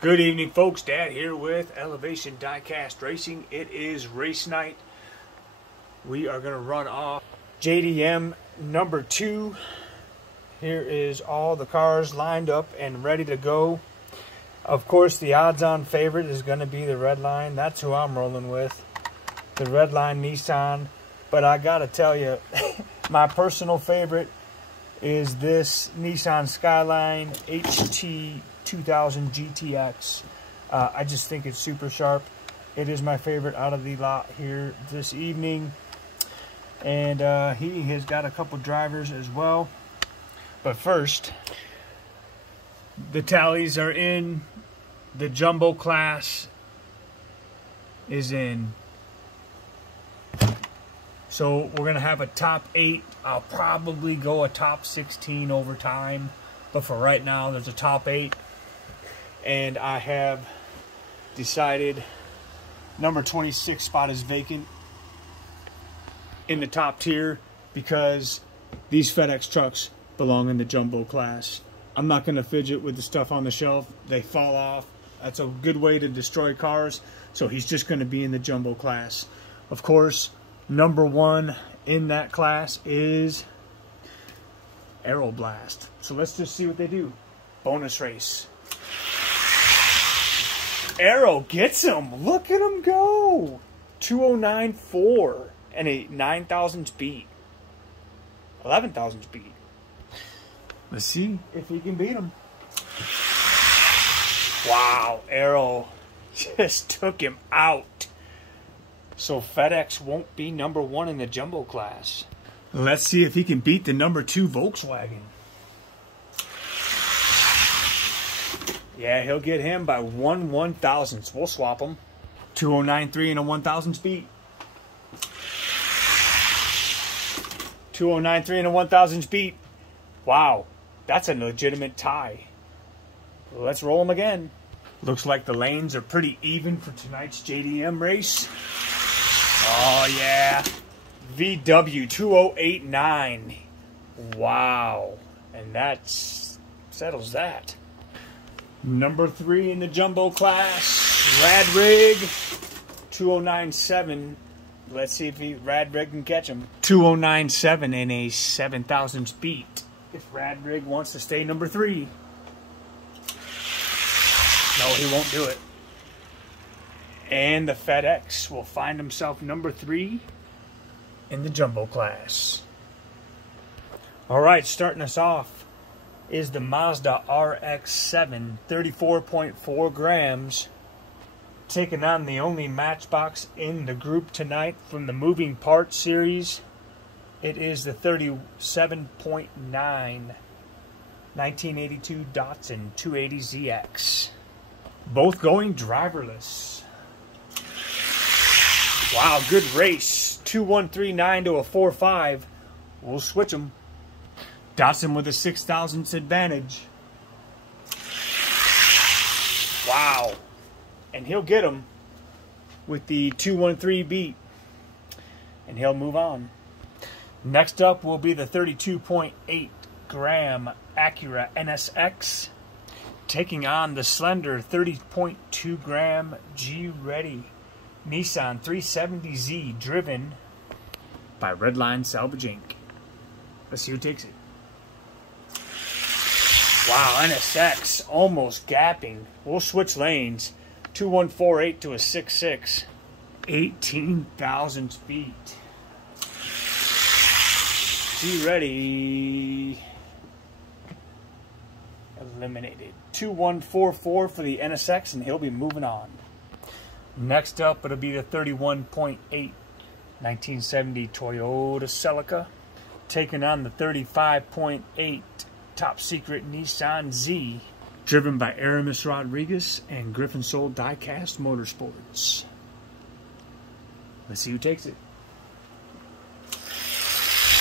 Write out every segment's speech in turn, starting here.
Good evening, folks. Dad here with Elevation Diecast Racing. It is race night. We are going to run off JDM number 2. Here is all the cars lined up and ready to go. Of course, the odds-on favorite is going to be the Red Line. That's who I'm rolling with, the Red Line Nissan. But I got to tell you, my personal favorite is this Nissan Skyline HT 2000 GTX. I just think it's super sharp. It is my favorite out of the lot here this evening. And he has got a couple drivers as well. But first, the tallies are in. The jumbo class is in. So we're going to have a top 8. I'll probably go a top 16 over time. But for right now, there's a top 8. And I have decided number 26 spot is vacant in the top tier because these FedEx trucks belong in the jumbo class. I'm not going to fidget with the stuff on the shelf. They fall off. That's a good way to destroy cars. So he's just going to be in the jumbo class. Of course, number 1 in that class is Aeroblast. So let's just see what they do. Bonus race. Aero gets him. Look at him go. 209.4 and a 9,000 speed. 11,000 speed. Let's see if he can beat him. Wow, Aero just took him out. So FedEx won't be number 1 in the jumbo class. Let's see if he can beat the number 2 Volkswagen. Yeah, he'll get him by 1/1000th. We'll swap him. 209.3 and a 1,000 speed. 209.3 and a 1,000 speed. Wow, that's a legitimate tie. Let's roll him again. Looks like the lanes are pretty even for tonight's JDM race. Oh, yeah. VW 2089. Wow. And that settles that. Number 3 in the jumbo class, Rad Rig 2097. Let's see if Rad Rig can catch him. 2097 and a 7,000 speed. If Rad Rig wants to stay number 3. No, he won't do it. And the FedEx will find himself number 3 in the jumbo class. All right, starting us off is the Mazda RX-7, 34.4 grams, taking on the only Matchbox in the group tonight from the Moving Parts series. It is the 37.9 1982 Datsun 280ZX. Both going driverless. Wow, good race. 2.139 to a 4.5. We'll switch them. Datsun with a 6,000th advantage. Wow. And he'll get him with the 213 beat. And he'll move on. Next up will be the 32.8 gram Acura NSX, taking on the slender 30.2 gram G-Ready Nissan 370Z, driven by Redline Salvage Inc. Let's see who takes it. Wow, NSX almost gapping. We'll switch lanes. 2.148 to a 6.6. 18,000 speed. G-Ready eliminated. 2.144 for the NSX, and he'll be moving on. Next up, it'll be the 31.8 1970 Toyota Celica, taking on the 35.8 Top Secret Nissan Z, driven by Aramis Rodriguez and Griffin Soul Diecast Motorsports. Let's see who takes it.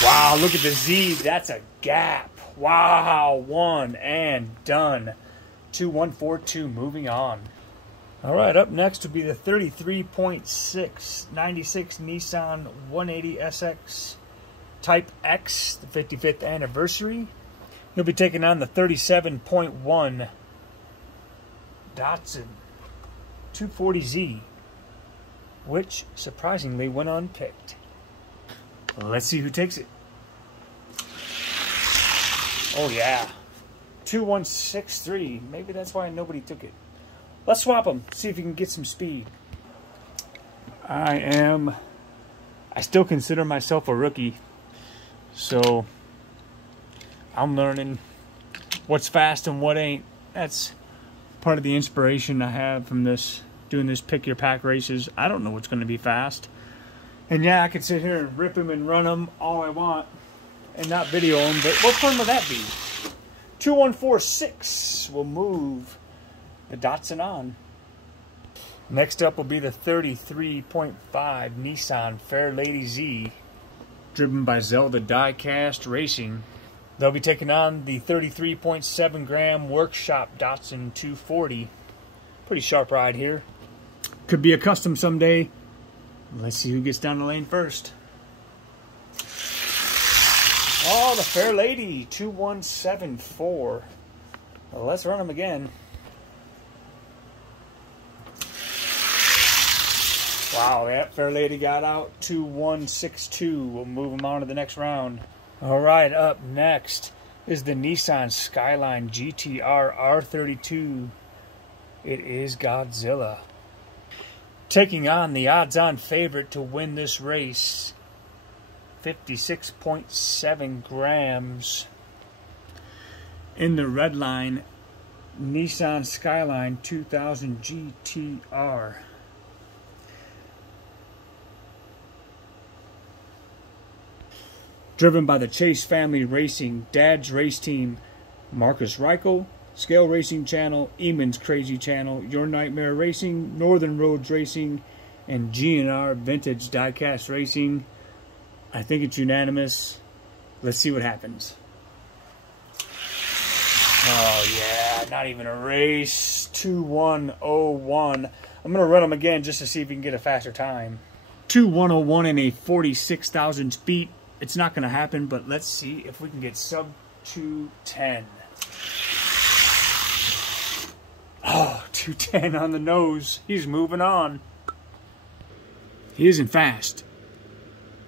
Wow, look at the Z. That's a gap. Wow, one and done. 2.142, moving on. All right, up next will be the 33.6 96 Nissan 180 SX Type X, the 55th anniversary. He'll be taking on the 37.1 Datsun 240Z, which surprisingly went unpicked. Let's see who takes it. Oh yeah, 2163. Maybe that's why nobody took it. Let's swap them, see if you can get some speed. I still consider myself a rookie, so I'm learning what's fast and what ain't. That's part of the inspiration I have from this, doing this pick your pack races. I don't know what's going to be fast. And yeah, I could sit here and rip them and run them all I want and not video them, but what fun would that be? 2146 will move the Datsun on. Next up will be the 33.5 Nissan Fairlady Z, driven by Zelda Diecast Racing. They'll be taking on the 33.7 gram Workshop Datsun 240. Pretty sharp ride here. Could be a custom someday. Let's see who gets down the lane first. Oh, the Fairlady 2174. Well, let's run them again. Wow, that Fairlady got out 2162. We'll move them on to the next round. All right, up next is the Nissan Skyline GTR R32. It is Godzilla. Taking on the odds-on favorite to win this race, 56.7 grams. In the red line, Nissan Skyline 2000 GTR. Driven by the Chase Family Racing, Dad's Race Team, Marcus Reichel, Scale Racing Channel, Eamon's Crazy Channel, Your Nightmare Racing, Northern Roads Racing, and GNR Vintage Diecast Racing. I think it's unanimous. Let's see what happens. Oh yeah, not even a race. 2101. I'm going to run them again just to see if we can get a faster time. 2101 in a 46,000 beat. It's not going to happen, but let's see if we can get sub 210. Oh, 210 on the nose. He's moving on. He isn't fast,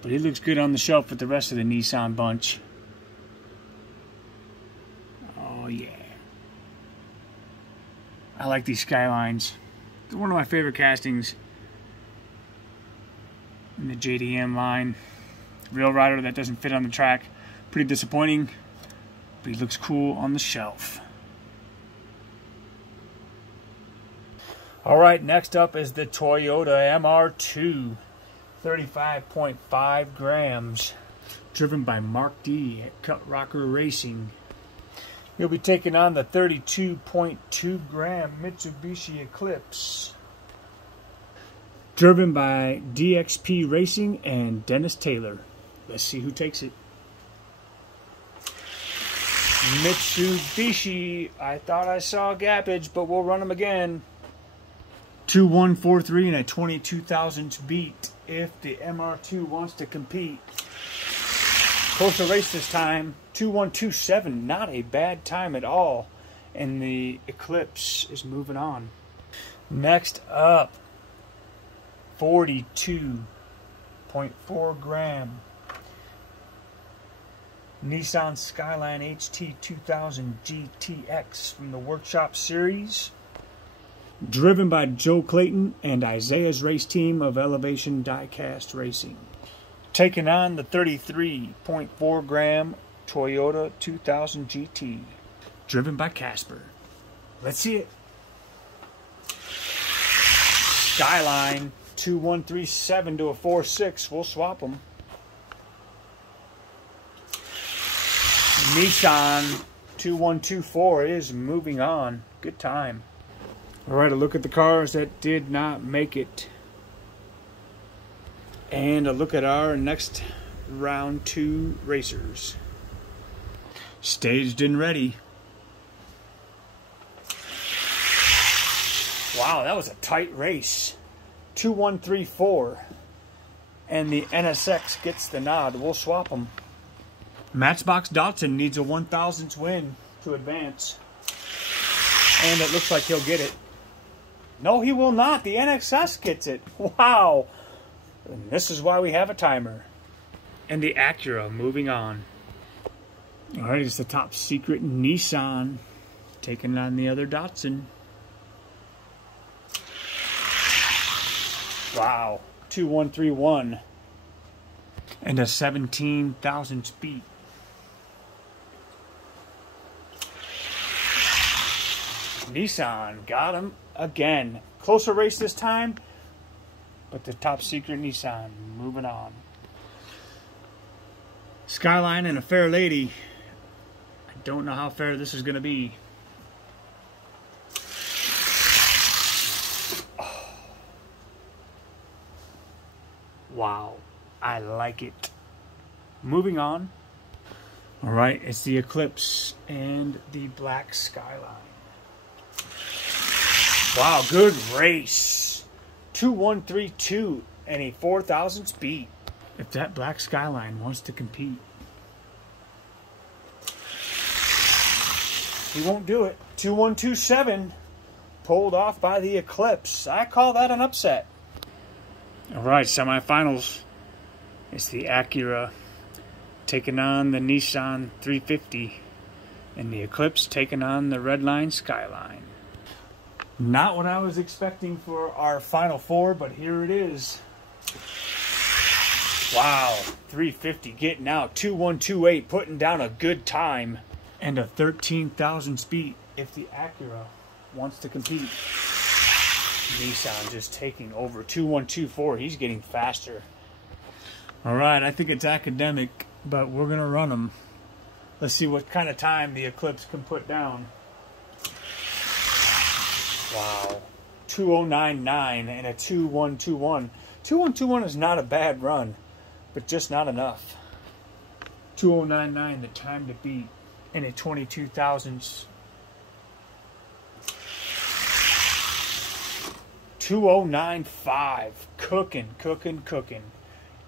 but he looks good on the shelf with the rest of the Nissan bunch. Oh, yeah. I like these Skylines. They're one of my favorite castings in the JDM line. Real rider that doesn't fit on the track. Pretty disappointing, but he looks cool on the shelf. Alright, next up is the Toyota MR2, 35.5 grams, driven by Mark D at Cut Rocker Racing. He'll be taking on the 32.2 gram Mitsubishi Eclipse, driven by DXP Racing and Dennis Taylor. Let's see who takes it. Mitsubishi. I thought I saw gappage, but we'll run them again. 2143 and a 22,000 beat if the MR2 wants to compete. Closer race this time. 2127. Not a bad time at all. And the Eclipse is moving on. Next up, 42.4 gram Nissan Skyline HT 2000 GTX from the Workshop Series, driven by Joe Clayton and Isaiah's race team of Elevation Diecast Racing. Taking on the 33.4 gram Toyota 2000 GT, driven by Casper. Let's see it. Skyline 2137 to a 46. We'll swap them. Nissan 2124 is moving on. Good time. Alright, a look at the cars that did not make it. And a look at our next round 2 racers. Staged and ready. Wow, that was a tight race. 2134. And the NSX gets the nod. We'll swap them. Matchbox Datsun needs a 1,000th win to advance. And it looks like he'll get it. No, he will not. The NXS gets it. Wow. And this is why we have a timer. And the Acura moving on. All right, it's the top secret Nissan taking on the other Datsun. Wow. 2131. And a 17,000 speed. Nissan got him again. Closer race this time, but the top secret Nissan moving on. Skyline and a fair lady. I don't know how fair this is going to be. Oh. Wow, I like it. Moving on. All right, it's the Eclipse and the Black Skyline. Wow, good race. 2132 and a 4,000 speed. If that Black Skyline wants to compete, he won't do it. 2127 pulled off by the Eclipse. I call that an upset. All right, semifinals. It's the Acura taking on the Nissan 350 and the Eclipse taking on the Redline Skyline. Not what I was expecting for our Final Four, but here it is. Wow, 350 getting out. 2128 putting down a good time. And a 13,000 speed if the Acura wants to compete. Nissan just taking over. 2124, he's getting faster. All right, I think it's academic, but we're going to run them. Let's see what kind of time the Eclipse can put down. Wow, 2099 and a 2121. 2121 is not a bad run, but just not enough. 2099, the time to beat, and a 22,000s. 2095, cooking.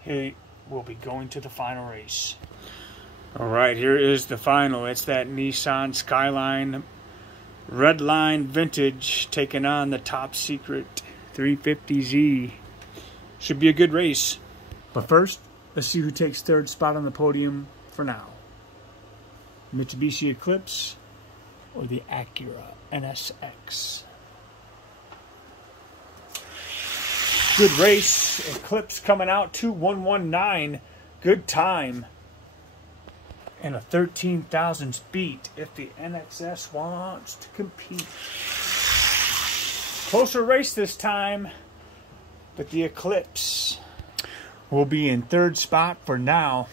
He will be going to the final race. All right, here is the final. It's that Nissan Skyline Redline Vintage taking on the top secret 350Z. Should be a good race. But first, let's see who takes third spot on the podium for now. Mitsubishi Eclipse or the Acura NSX. Good race. Eclipse coming out 2119. Good time. And a 13,000 speed if the NXS wants to compete. Closer race this time, but the Eclipse will be in third spot for now.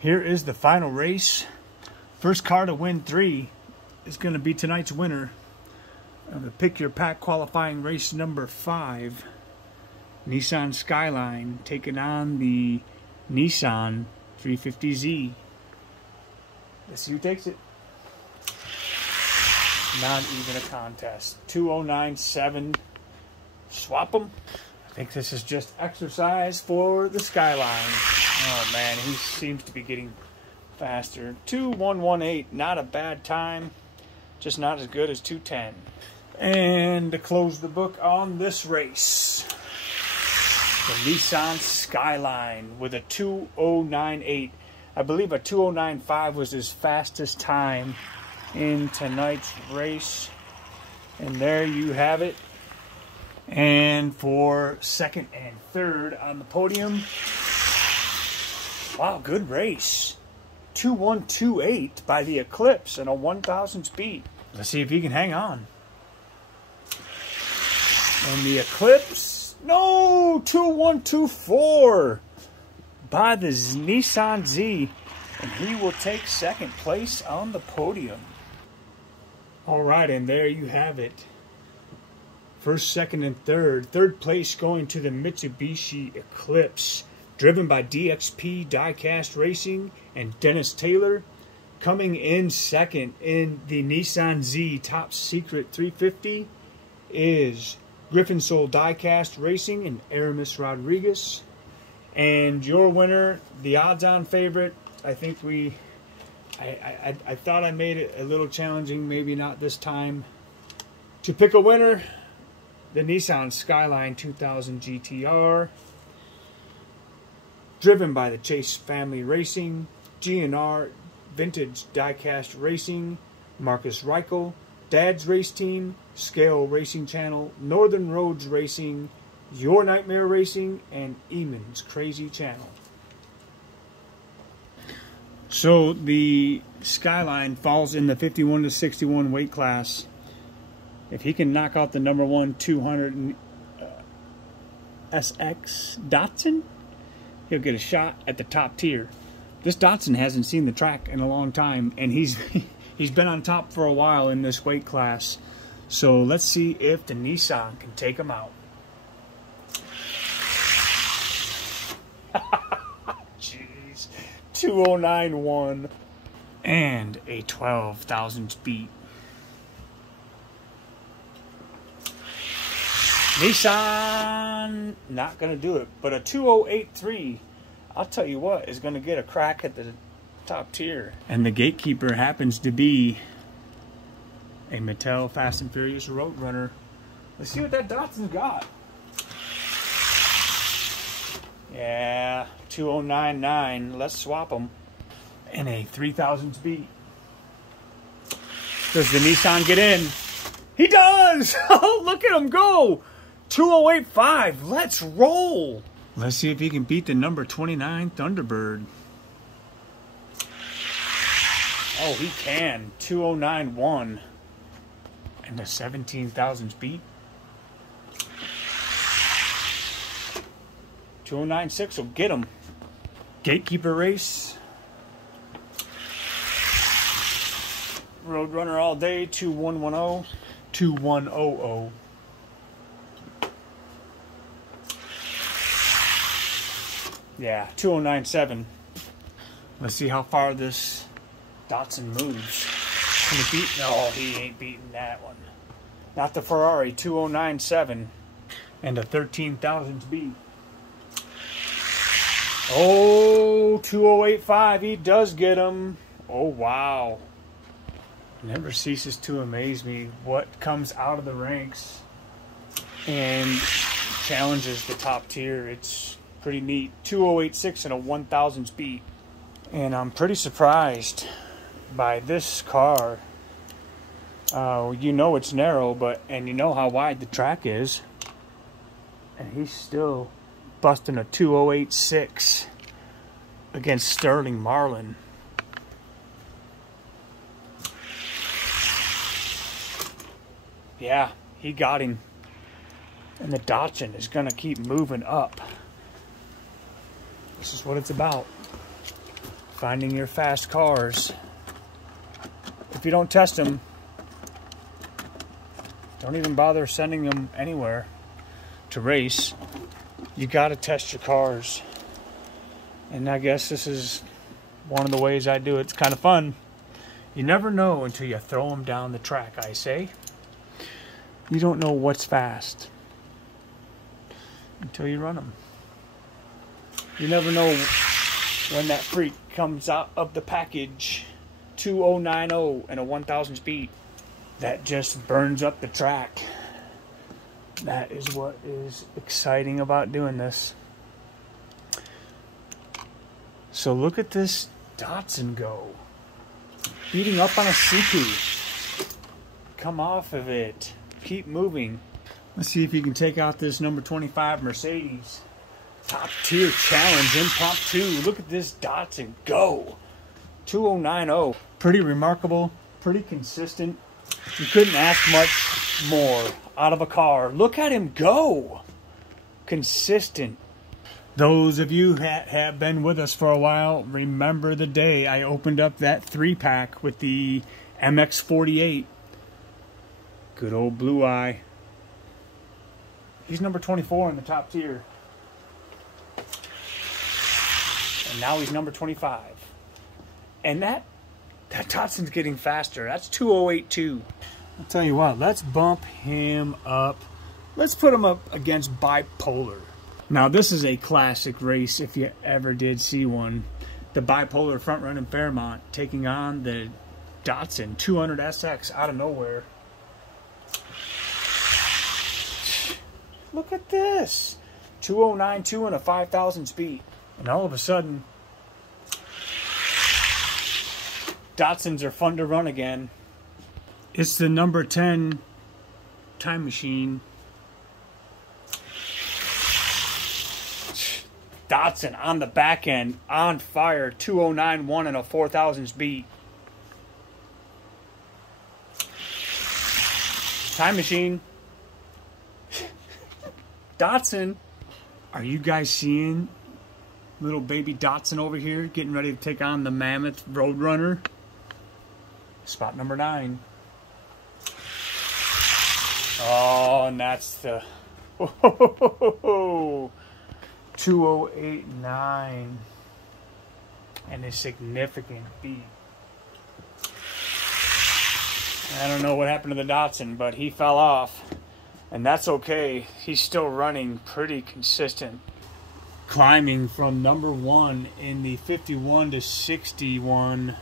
Here is the final race. First car to win 3 is going to be tonight's winner of the Pick Your Pack qualifying race number 5. Nissan Skyline taking on the Nissan 350Z. Let's see who takes it. Not even a contest. 2097. Swap them. I think this is just exercise for the Skyline. Oh man, he seems to be getting faster. 2118. Not a bad time. Just not as good as 210. And to close the book on this race, the Nissan Skyline with a 2098. I believe a 2095 was his fastest time in tonight's race. And there you have it. And for second and third on the podium, wow, good race. 2128 by the Eclipse and a 1,000 speed. Let's see if he can hang on. And the Eclipse, no, 2124 by the Nissan Z, and he will take second place on the podium. All right, and there you have it. First, second, and third. Third place going to the Mitsubishi Eclipse, driven by DXP Diecast Racing and Dennis Taylor. Coming in second in the Nissan Z Top Secret 350 is Griffin Soul Diecast Racing and Aramis Rodriguez. And your winner, the odds-on favorite, I think I thought I made it a little challenging, maybe not this time, to pick a winner. the Nissan Skyline 2000 GTR, driven by the Chase Family Racing, GNR Vintage Diecast Racing, Marcus Reichel, Dad's Race Team, Scale Racing Channel, Northern Roads Racing, Your Nightmare Racing, and Eamon's Crazy Channel. So the Skyline falls in the 51 to 61 weight class. If he can knock out the number 1 200 SX Datsun, he'll get a shot at the top tier. This Datsun hasn't seen the track in a long time, and he's been on top for a while in this weight class. So let's see if the Nissan can take him out. Jeez, 2091 and a 12,000 beat. Nissan not gonna do it, but a 2083, I'll tell you what, is gonna get a crack at the top tier. And the gatekeeper happens to be a Mattel Fast and Furious Roadrunner. Let's see what that Datsun's got. Yeah, 2099. Let's swap them. And a 3000 speed. Does the Nissan get in? He does! Oh, look at him go! 2085. Let's roll. Let's see if he can beat the number 29 Thunderbird. Oh, he can. 2091. And a 17,000 speed. 2096 will get him. Gatekeeper race. Roadrunner all day. 2110. 2100. Yeah, 2097. Let's see how far this Datsun moves. Can he beat? No, he ain't beating that one. Not the Ferrari. 2097 and a 13,000 speed. Oh, 2085. He does get him. Oh, wow. Never ceases to amaze me what comes out of the ranks and challenges the top tier. It's pretty neat. 2086 and a 1,000 speed. And I'm pretty surprised by this car. You know it's narrow, and you know how wide the track is. And he's still busting a 2086 against Sterling Marlin. Yeah, he got him. And the Datsun is going to keep moving up. This is what it's about. Finding your fast cars. If you don't test them, don't even bother sending them anywhere to race. You got to test your cars. And I guess this is one of the ways I do it. It's kind of fun. You never know until you throw them down the track, I say. You don't know what's fast until you run them. You never know when that freak comes out of the package. 2090 and a 1,000 speed. That just burns up the track. That is what is exciting about doing this. So look at this Datsun go. Beating up on a Suku. Come off of it. Keep moving. Let's see if you can take out this number 25 Mercedes. Top tier challenge impromptu. Look at this Datsun go. 2090. Pretty remarkable. Pretty consistent. You couldn't ask much more out of a car. Look at him go. Consistent. Those of you that have been with us for a while remember the day I opened up that 3-pack with the MX-48. Good old Blue Eye. He's number 24 in the top tier. And now he's number 25. And that Datsun's getting faster. That's 2082. I'll tell you what, let's bump him up. Let's put him up against Bipolar. Now this is a classic race if you ever did see one. The Bipolar front-running Fairmont taking on the Datsun 200 SX out of nowhere. Look at this. 209.2 and a 5,000 speed. And all of a sudden, Datsuns are fun to run again. It's the number 10 time machine. Datsun on the back end, on fire, 209.1 and a 4,000 speed. Time machine. Datsun. Are you guys seeing little baby Datsun over here getting ready to take on the Mammoth Roadrunner? Spot number 9. Oh, and that's the 208.9 and a significant beat. I don't know what happened to the Datsun, but he fell off. And that's okay. He's still running pretty consistent. Climbing from number 1 in the 51 to 61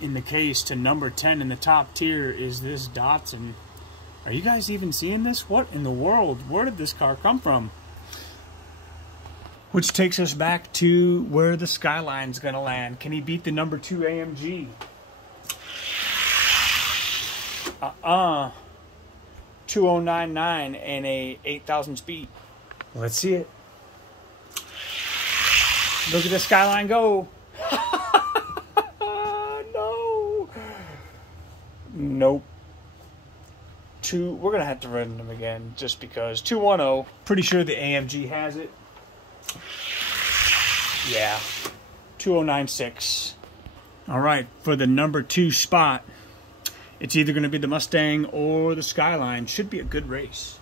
in the case to number 10 in the top tier is this Datsun. Are you guys even seeing this? What in the world? Where did this car come from? Which takes us back to where the Skyline's gonna land. Can he beat the number 2 AMG? 209.9 and a 8,000 speed. Let's see it. Look at the Skyline go. No. Nope. We're gonna have to run them again just because. 210. Pretty sure the AMG has it. Yeah. 209.6. All right, for the number 2 spot, it's either going to be the Mustang or the Skyline. Should be a good race.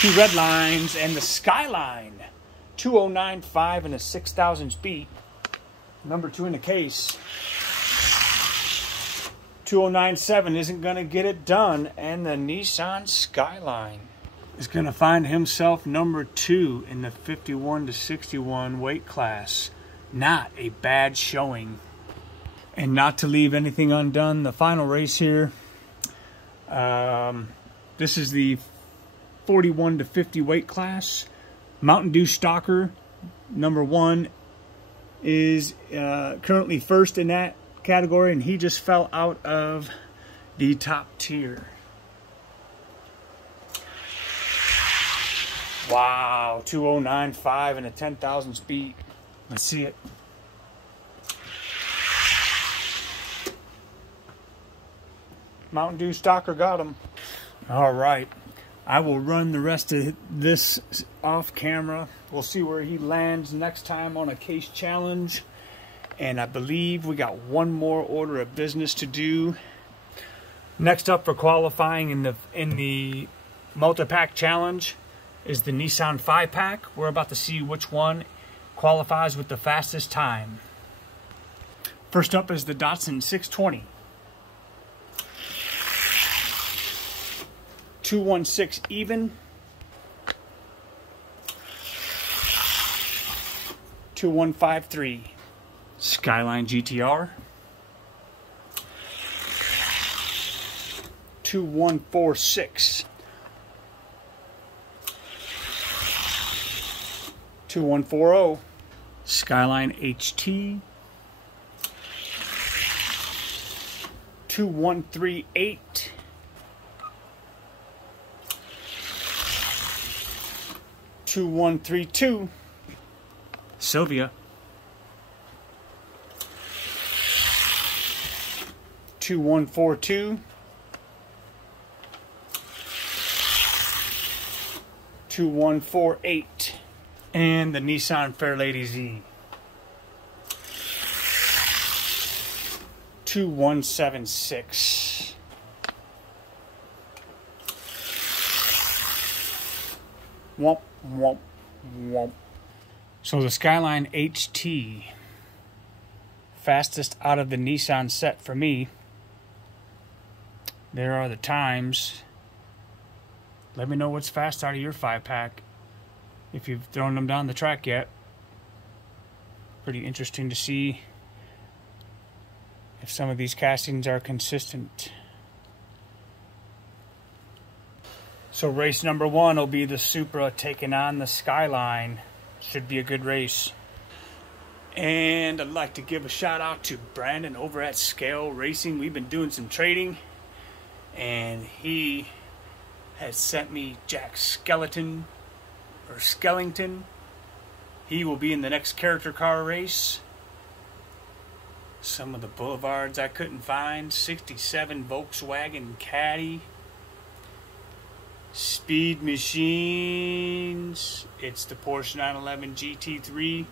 2 red lines and the Skyline. 209.5 and a 6,000 speed. Number 2 in the case. 209.7 isn't going to get it done. And the Nissan Skyline is going to find himself number 2 in the 51 to 61 weight class. Not a bad showing. And not to leave anything undone, the final race here. This is the 41 to 50 weight class. Mountain Dew Stalker, number 1, is currently first in that category, and he just fell out of the top tier. Wow, 209.5 and a 10,000 speed. Let's see it. Mountain Dew Stalker got him. All right. I will run the rest of this off camera. We'll see where he lands next time on a case challenge. And I believe we got one more order of business to do. Next up for qualifying in the multi-pack challenge is the Nissan 5-pack. We're about to see which one qualifies with the fastest time. First up is the Datsun 620. 216 even. 2153. Skyline GTR. 2146. 2140. Skyline HT. 2138. 2132. Sylvia. 2142. 2148. And the Nissan Fairlady Z. 2176. Womp, womp, womp. So the Skyline HT, fastest out of the Nissan set for me. There are the times. Let me know what's fast out of your 5-pack if you've thrown them down the track yet. Pretty interesting to see if some of these castings are consistent. So race number 1 will be the Supra taking on the Skyline. Should be a good race. And I'd like to give a shout out to Brandon over at Scale Racing. We've been doing some trading, and he has sent me Jack Skellington. He will be in the next character car race. Some of the boulevards I couldn't find. 67 Volkswagen Caddy. Speed Machines. It's the Porsche 911 GT3.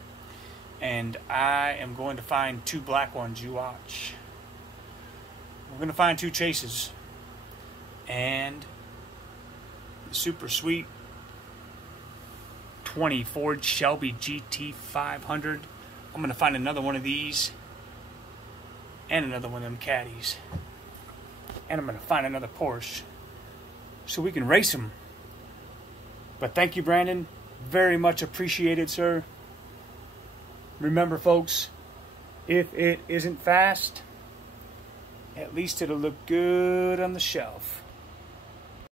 And I am going to find 2 black ones. You watch. We're going to find 2 chases. And the super sweet 20 Ford Shelby GT500. I'm going to find another one of these. And another one of them caddies. And I'm going to find another Porsche, so we can race them. But thank you, Brandon. Very much appreciated, sir. Remember, folks, if it isn't fast, at least it'll look good on the shelf.